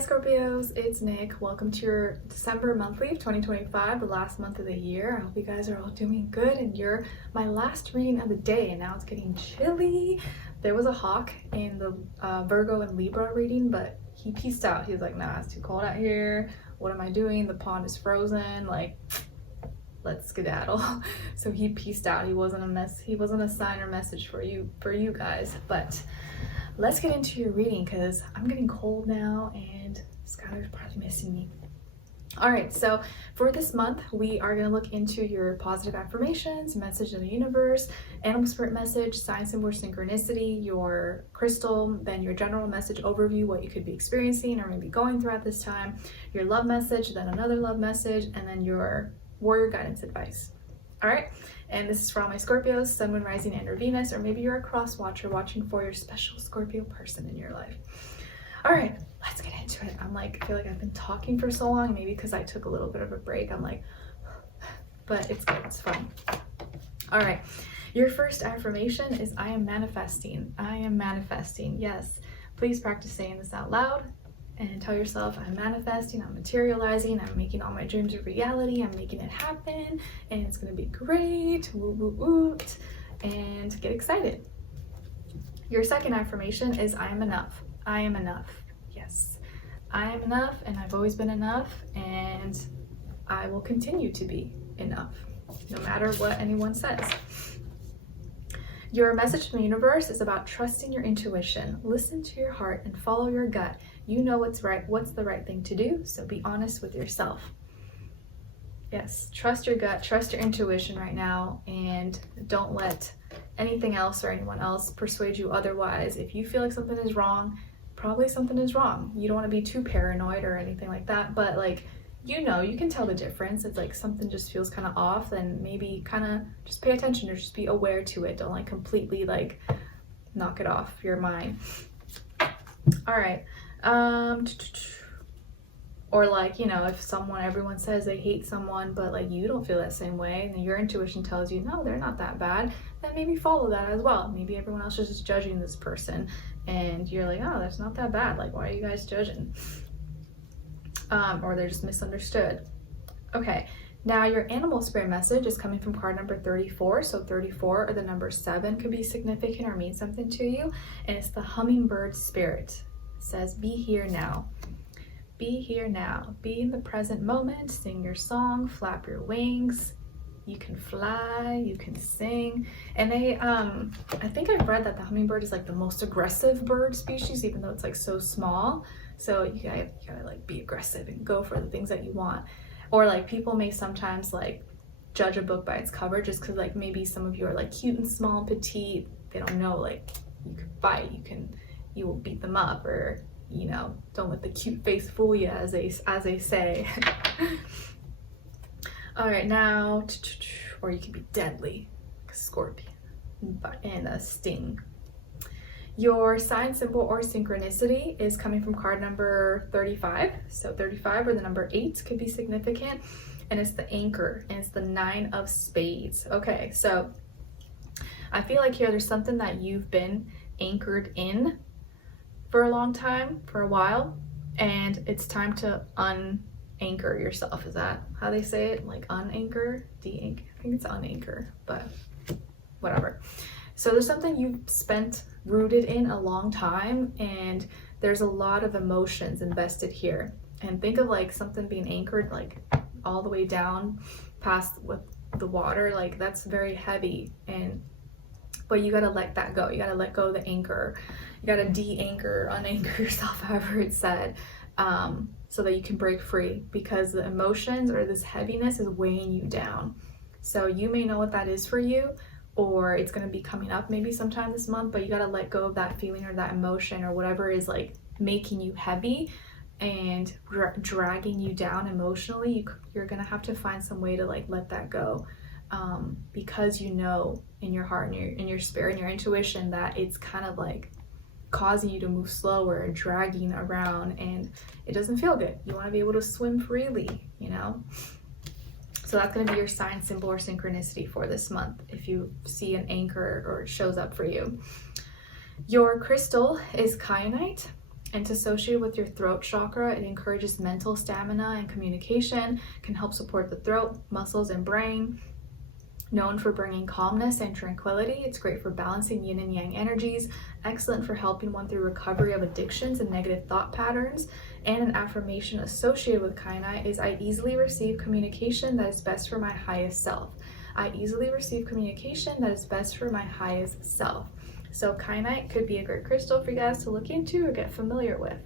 Scorpios, it's Nick. Welcome to your December monthly of 2025, the last month of the year. I hope you guys are all doing good and you're my last reading of the day, and now it's getting chilly. There was a hawk in the Virgo and Libra reading, but he peaced out. He was like, nah, it's too cold out here. What am I doing? The pond is frozen. Like, let's skedaddle. So he peaced out. He wasn't a sign or message for you guys, but let's get into your reading because I'm getting cold now and Skylar's probably missing me. All right, so for this month, we are going to look into your positive affirmations, message of the universe, animal spirit message, sign symbol synchronicity, your crystal, then your general message overview, what you could be experiencing or maybe going through at this time, your love message, then another love message, and then your warrior guidance advice. All right, and this is for all my Scorpios, Sun, Moon, Rising, and or Venus, or maybe you're a cross watcher watching for your special Scorpio person in your life. All right, let's get into it. I feel like I've been talking for so long, maybe because I took a little bit of a break. But it's good, it's fun. All right, your first affirmation is I am manifesting. I am manifesting. Yes, please practice saying this out loud. And tell yourself, I'm manifesting, I'm materializing, I'm making all my dreams a reality, I'm making it happen, and it's gonna be great, woo woo woo, and get excited. Your second affirmation is I am enough. I am enough. Yes, I am enough, and I've always been enough, and I will continue to be enough, no matter what anyone says. Your message from the universe is about trusting your intuition. Listen to your heart and follow your gut. You know what's right, what's the right thing to do, so be honest with yourself. Yes, trust your gut, trust your intuition right now, and don't let anything else or anyone else persuade you otherwise. If you feel like something is wrong, probably something is wrong. You don't want to be too paranoid or anything like that, but you can tell the difference. It's like something just feels kind of off, then maybe kind of just pay attention or just be aware to it. Don't completely knock it off your mind. All right. Or if everyone says they hate someone, but you don't feel that same way, and your intuition tells you, no, they're not that bad, then maybe follow that as well. Maybe everyone else is just judging this person, and you're like, oh, that's not that bad. Why are you guys judging? Or they're just misunderstood. Okay, now your animal spirit message is coming from card number 34. So 34 or the number 7 could be significant or mean something to you, and it's the hummingbird spirit. It says, be here now. Be here now. Be in the present moment. Sing your song. Flap your wings. You can fly. You can sing. And I think I've read that the hummingbird is the most aggressive bird species, even though it's so small. So you gotta be aggressive and go for the things that you want. Or people may sometimes judge a book by its cover, just because maybe some of you are cute and small and petite. They don't know you could fight. You will beat them up, or don't let the cute face fool you, as they say. All right, now, or you can be deadly, Scorpion, and a sting. Your sign symbol or synchronicity is coming from card number 35. So 35 or the number 8 could be significant, and it's the anchor, and it's the 9 of spades. Okay, so I feel here there's something that you've been anchored in for a long time, for a while, and it's time to unanchor yourself. Is that how they say it? Unanchor, de-anchor? I think it's unanchor, but whatever. So there's something you've spent rooted in a long time, and there's a lot of emotions invested here. And think of something being anchored all the way down past with the water. That's very heavy, but you gotta let that go. You gotta let go of the anchor. You gotta de-anchor, unanchor yourself, however it's said, so that you can break free, because the emotions or this heaviness is weighing you down. So you may know what that is for you, or it's going to be coming up maybe sometime this month, but you got to let go of that feeling or that emotion or whatever is making you heavy and dragging you down emotionally. You're going to have to find some way to let that go, because in your heart and in your spirit and your intuition that it's kind of causing you to move slower and dragging around, and it doesn't feel good. You want to be able to swim freely, So that's going to be your sign symbol or synchronicity for this month, if you see an anchor or it shows up for you. Your crystal is kyanite, And it's associated with your throat chakra. It encourages mental stamina and communication, can help support the throat, muscles, and brain. Known for bringing calmness and tranquility, it's great for balancing yin and yang energies, excellent for helping one through recovery of addictions and negative thought patterns. And an affirmation associated with kyanite is, I easily receive communication that is best for my highest self. I easily receive communication that is best for my highest self. So kyanite could be a great crystal for you guys to look into or get familiar with.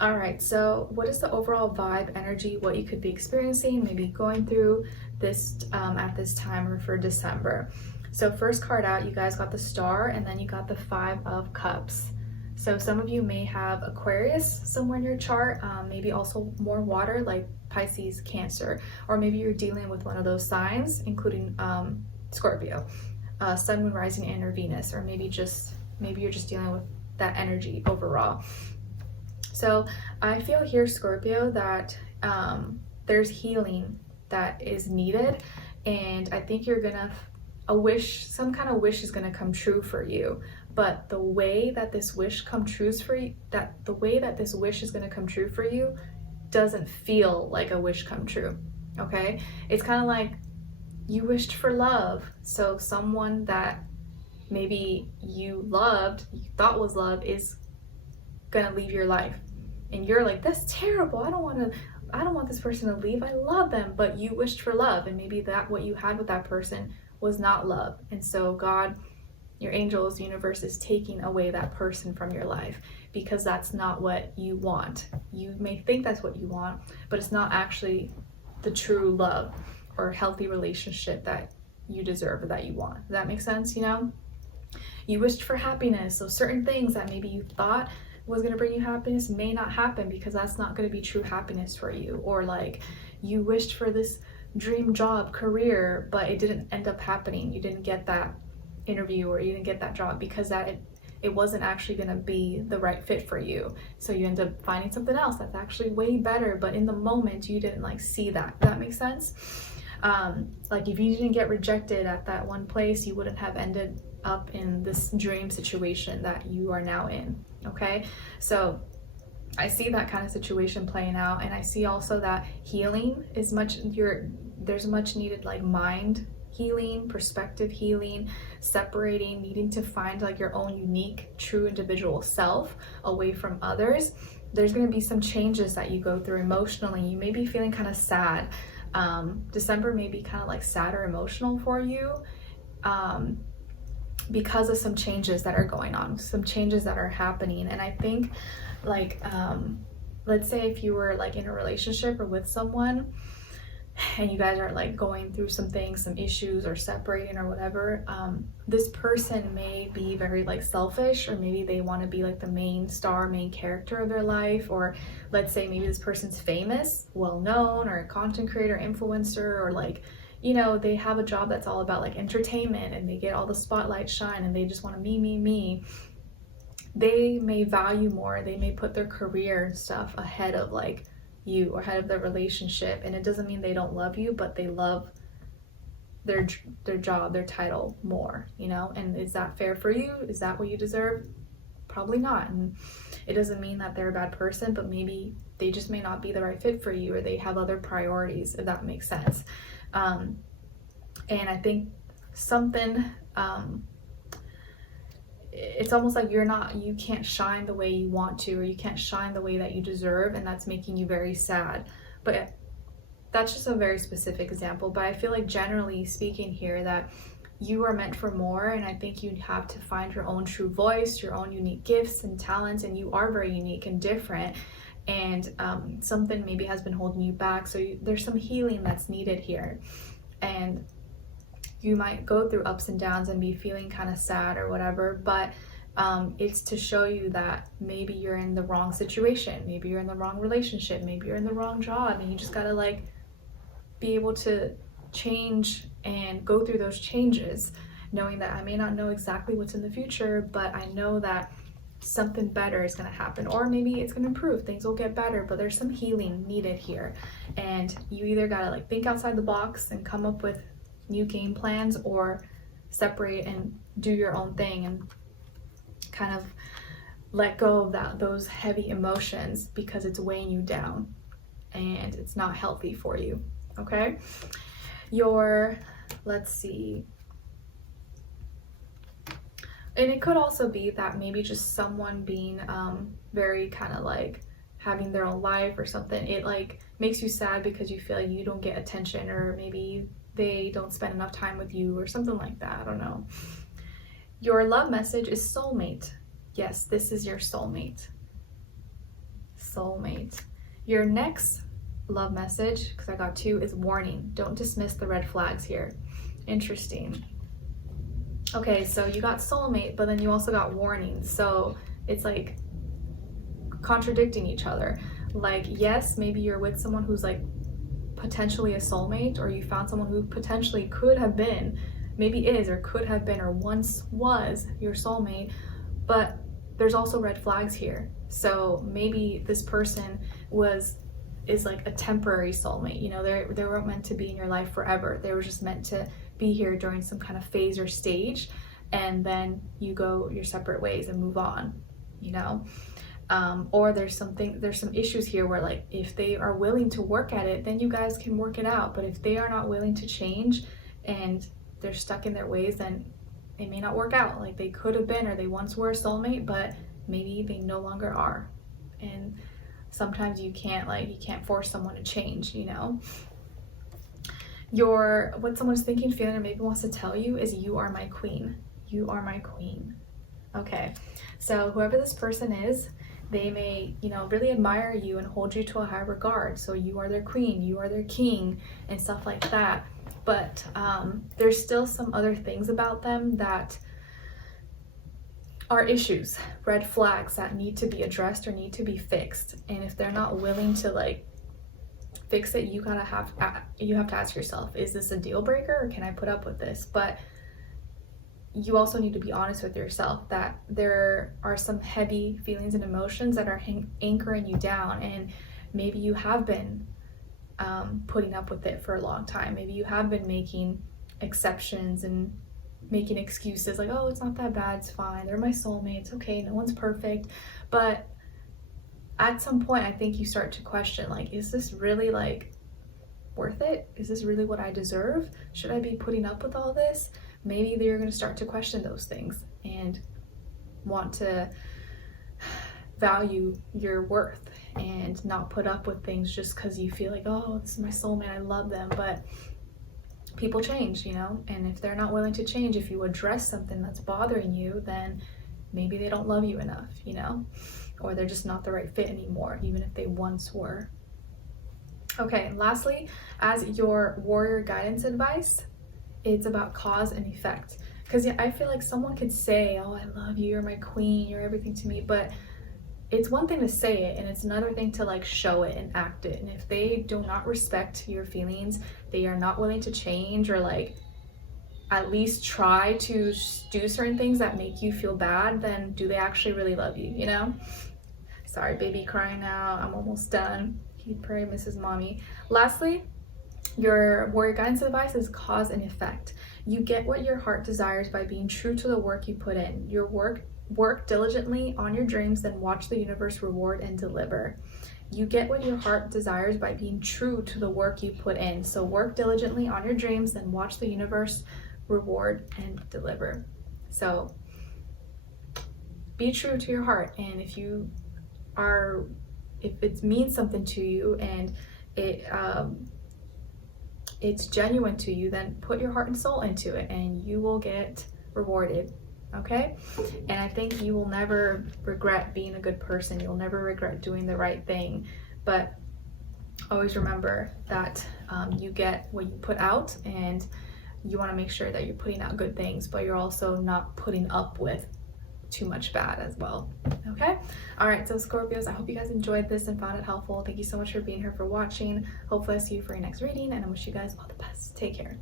All right, so what is the overall vibe, energy, what you could be experiencing, maybe going through this at this time or for December? So first card out, you guys got the Star, and then you got the 5 of Cups. So some of you may have Aquarius somewhere in your chart, maybe also more water like Pisces, Cancer, or maybe you're dealing with one of those signs, including Scorpio, Sun, Moon, Rising, and or Venus, or maybe you're just dealing with that energy overall. So I feel here, Scorpio, that there's healing that is needed, and I think you're gonna some kind of wish is gonna come true for you. But the way that this wish is gonna come true for you doesn't feel like a wish come true. Okay, it's kind of like you wished for love, so someone that maybe you thought was love, is gonna leave your life, and you're like, that's terrible, I don't want this person to leave, I love them. But you wished for love, and maybe that what you had with that person was not love, and so God, your angels, universe is taking away that person from your life because that's not what you want. You may think that's what you want, but it's not actually the true love or healthy relationship that you deserve or that you want. Does that make sense? You know, you wished for happiness, so certain things that maybe you thought was going to bring you happiness may not happen because that's not going to be true happiness for you. Or like you wished for this dream job, career, but it didn't end up happening. You didn't get that interview or you didn't get that job because it wasn't actually going to be the right fit for you. So you end up finding something else that's actually way better, but in the moment you didn't like see that. Does that make sense? Like if you didn't get rejected at that one place, you wouldn't have ended up in this dream situation that you are now in. Okay, so I see that kind of situation playing out, and I see also that healing is there's much needed like mind healing, perspective healing, separating, needing to find like your own unique, true individual self away from others. There's going to be some changes that you go through emotionally. You may be feeling kind of sad. December may be kind of like sad or emotional for you because of some changes that are going on, some changes that are happening. And I think like let's say if you were like in a relationship or with someone and you guys are like going through some things, some issues, or separating or whatever, this person may be very like selfish, or maybe they want to be like the main character of their life. Or let's say maybe this person's famous, well known, or a content creator, influencer, or like, you know, they have a job that's all about like entertainment and they get all the spotlight shine and they just want to me. They may value more, they may put their career and stuff ahead of like you or ahead of their relationship. And it doesn't mean they don't love you, but they love their job, their title more, you know? And is that fair for you? Is that what you deserve? Probably not. And it doesn't mean that they're a bad person, but maybe they just may not be the right fit for you, or they have other priorities, if that makes sense. And I think something, it's almost like you can't shine the way you want to, or you can't shine the way that you deserve, and that's making you very sad. But that's just a very specific example. But I feel like generally speaking here that you are meant for more, and I think you have to find your own true voice, your own unique gifts and talents, and you are very unique and different. And something maybe has been holding you back, so there's some healing that's needed here. And you might go through ups and downs and be feeling kind of sad or whatever, but it's to show you that maybe you're in the wrong situation, maybe you're in the wrong relationship, maybe you're in the wrong job, and you just gotta like be able to change and go through those changes, knowing that I may not know exactly what's in the future, but I know that something better is going to happen, or maybe it's going to improve, things will get better, but there's some healing needed here. And you either got to like think outside the box and come up with new game plans, or separate and do your own thing and kind of let go of those heavy emotions because it's weighing you down and it's not healthy for you. Okay, let's see, and it could also be that maybe just someone being very kind of like having their own life or something, it like makes you sad because you feel like you don't get attention, or maybe they don't spend enough time with you or something like that. I don't know. Your love message is soulmate. Yes, this is your soulmate. Soulmate. Your next love message, because I got 2, is warning. Don't dismiss the red flags here. Interesting. Okay, so you got soulmate, but then you also got warning. So it's like contradicting each other. Like, yes, maybe you're with someone who's like potentially a soulmate, or you found someone who potentially could have been, maybe is or could have been or once was your soulmate, but there's also red flags here. So maybe this person is like a temporary soulmate. You know, they weren't meant to be in your life forever. They were just meant to be here during some kind of phase or stage, and then you go your separate ways and move on, you know. Or there's some issues here where, like, if they are willing to work at it, then you guys can work it out. But if they are not willing to change and they're stuck in their ways, then it may not work out. Like, they could have been, or they once were a soulmate, but maybe they no longer are. And sometimes you can't force someone to change, you know. What someone's thinking, feeling, or maybe wants to tell you is, you are my queen. You are my queen. Okay, so whoever this person is, they may, you know, really admire you and hold you to a high regard. So you are their queen, you are their king, and stuff like that. But there's still some other things about them that are issues, red flags that need to be addressed or need to be fixed. And if they're not willing to like fix it, you have to ask yourself, is this a deal breaker, or can I put up with this? But you also need to be honest with yourself that there are some heavy feelings and emotions that are anchoring you down, and maybe you have been putting up with it for a long time. Maybe you have been making exceptions and making excuses like, oh, it's not that bad, it's fine, they're my soulmates, okay, no one's perfect. But at some point, I think you start to question, like, is this really like worth it? Is this really what I deserve? Should I be putting up with all this? Maybe they're going to start to question those things and want to value your worth and not put up with things just because you feel like, oh, this is my soulmate, I love them. But people change, you know, and if they're not willing to change, if you address something that's bothering you, then maybe they don't love you enough, you know, or they're just not the right fit anymore, even if they once were. Okay, and lastly, as your warrior guidance advice, it's about cause and effect. Because I feel like someone could say, oh, I love you, you're my queen, you're everything to me, but it's one thing to say it and it's another thing to like show it and act it. And if they do not respect your feelings, they are not willing to change, or like at least try to do certain things that make you feel bad, then do they actually really love you, you know? Sorry, baby crying now, I'm almost done. He probably misses mommy. Lastly, your warrior guidance advice is cause and effect. You get what your heart desires by being true to the work you put in. Your work diligently on your dreams, then watch the universe reward and deliver. You get what your heart desires by being true to the work you put in. So work diligently on your dreams, then watch the universe reward and deliver. So be true to your heart, and if it means something to you and it's genuine to you, then put your heart and soul into it and you will get rewarded. Okay? And I think you will never regret being a good person. You'll never regret doing the right thing. But always remember that you get what you put out, and you want to make sure that you're putting out good things, but you're also not putting up with too much bad as well. Okay? All right, so Scorpios, I hope you guys enjoyed this and found it helpful. Thank you so much for being here, for watching. Hopefully I see you for your next reading, and I wish you guys all the best. Take care.